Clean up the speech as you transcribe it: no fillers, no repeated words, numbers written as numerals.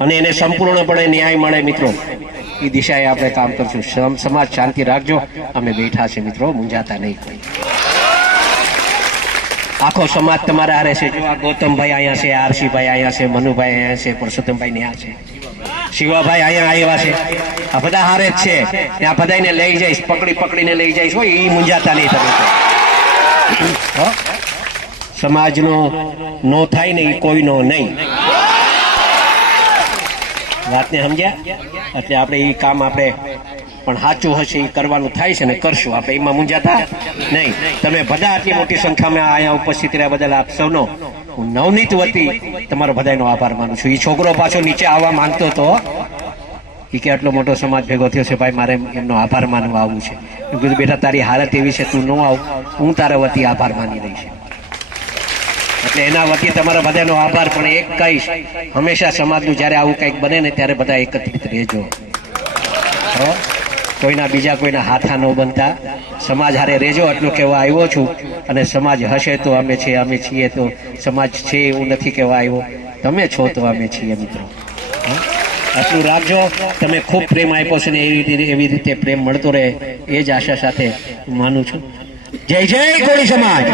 અને એને સંપૂર્ણપણે ન્યાય મળે મિત્રો એ દિશાએ આપણે કામ કરશું. સમાજ શાંતિ રાખજો. અમે બેઠા છે મિત્રો, મૂંઝાતા નહીં કોઈ. આખો સમાજ તમારા હારે છે. જો આ ગૌતમભાઈ અહીંયા છે, આરસીભાઈ અહીંયા છે, મનુભાઈ અહીંયા છે, પરસોત્તમભાઈ ત્યાં છે, શિવાભાઈ અહીંયા આવ્યા છે. આ બધા હારે જ છે. ત્યાં બધાને લઈ જઈશ, પકડીને લઈ જઈશ. હોય એ મૂંઝાતા નહીં તમે. સમાજનો નો થાય ને એ કોઈનો નહીં. વાતને સમજ્યા? એટલે આપણે એ કામ આપણે પણ સાચું હશે એ કરવાનું થાય છે ને કરશું. આપણે એમાં મૂંઝાતા નહીં. તમે બધા આટલી મોટી સંખ્યામાં અહીંયા ઉપસ્થિત રહ્યા બદલ આપ સૌનો હું નવનીત વતી તમારો બધાનો આભાર માનું છું. એ છોકરો પાછો નીચે આવવા માંગતો હતો એ કે આટલો મોટો સમાજ ભેગો થયો છે ભાઈ, મારે એમનો આભાર માનવા આવવું છે. મેં કીધું બેટા તારી હાલત એવી છે, તું ન આવ, હું તારા વતી આભાર માની રહી છે. એટલે એના વતી તમારા બધાનો આભાર. પણ એક કહીશ, હંમેશા સમાજનું જ્યારે આવું કંઈક બને ને ત્યારે બધા એકત્રિત રહેજો. કોઈના બીજા કોઈના હાથા ન બનતા સમાજ હારે રહેજો. એટલું કહેવા આવ્યો છું. અને સમાજ હશે તો અમે છીએ, અમે છીએ તો સમાજ છે એવું નથી કહેવા આવ્યો. તમે છો તો અમે છીએ મિત્રો. આટલું રાખજો. તમે ખૂબ પ્રેમ આપ્યો છે ને એવી રીતે પ્રેમ મળતો રહે એ જ આશા સાથે માનું છું. જય જય કોળી સમાજ.